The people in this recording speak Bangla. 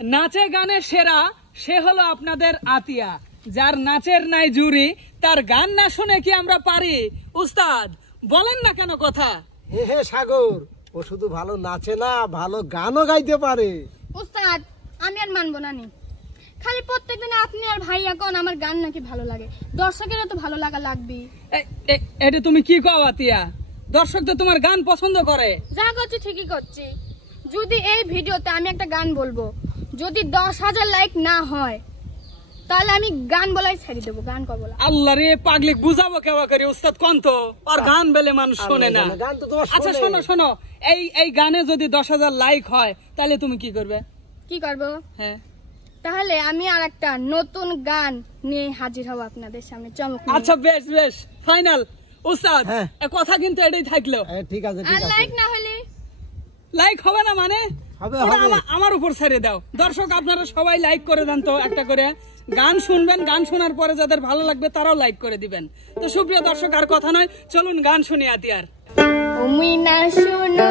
নাচে গানে সেরা সে হলো আপনাদের আতিয়া, যার নাচের নাই জুরি, তার গান না শুনে কি আমরা পারি? উস্তাদ বলেন না কেন কথা। হে সাগর, ও শুধু ভালো নাচে না, ভালো গানও গাইতে পারে। উস্তাদ আমি আর মানবো না নি, খালি প্রত্যেকদিন আপনি আর ভাইয়া কোন আমার গান নাকি ভালো লাগে, দর্শকেরও তো ভালো লাগা লাগবে। এটা তুমি কি কও আতিয়া? দর্শক তো তোমার গান পছন্দ করে। যা করছি ঠিকই করছি। যদি এই ভিডিওতে আমি একটা গান বলবো, যদি 10,000 লাইক না হয় তাহলে আমি গান বলাই ছেড়ে দেবো, গান করবো না। আল্লাহ রে, পাগলিক বুঝাবো কেবা করে উস্তাদ কোন তো, আর গান বেলে মানুষ শোনে না। আচ্ছা শোনো শোনো, এই গানে যদি 10,000 লাইক হয় তাহলে তুমি কি করবে? কি করবো? হ্যাঁ, তাহলে আমি আর একটা নতুন গান নিয়ে হাজির হব আপনাদের সামনে, চমক নিয়ে। আচ্ছা বেশ বেশ, ফাইনাল উস্তাদ। হ্যাঁ। কথা কিন্তু এটাই থাকলো। ঠিক আছে আর লাইক না হলে লাইক হবে না মানে হবে, ওটা হবে। আমার উপর ছেড়ে দাও। দর্শক আপনারা সবাই লাইক করে দেন তো, একটা করে গান শুনবেন, গান শোনার পরে যাদের ভালো লাগবে তারাও লাইক করে দিবেন। তো সুপ্রিয় দর্শক আর কথা নয়, চলুন গান শুনি আতিয়ার। তুমি না শুনো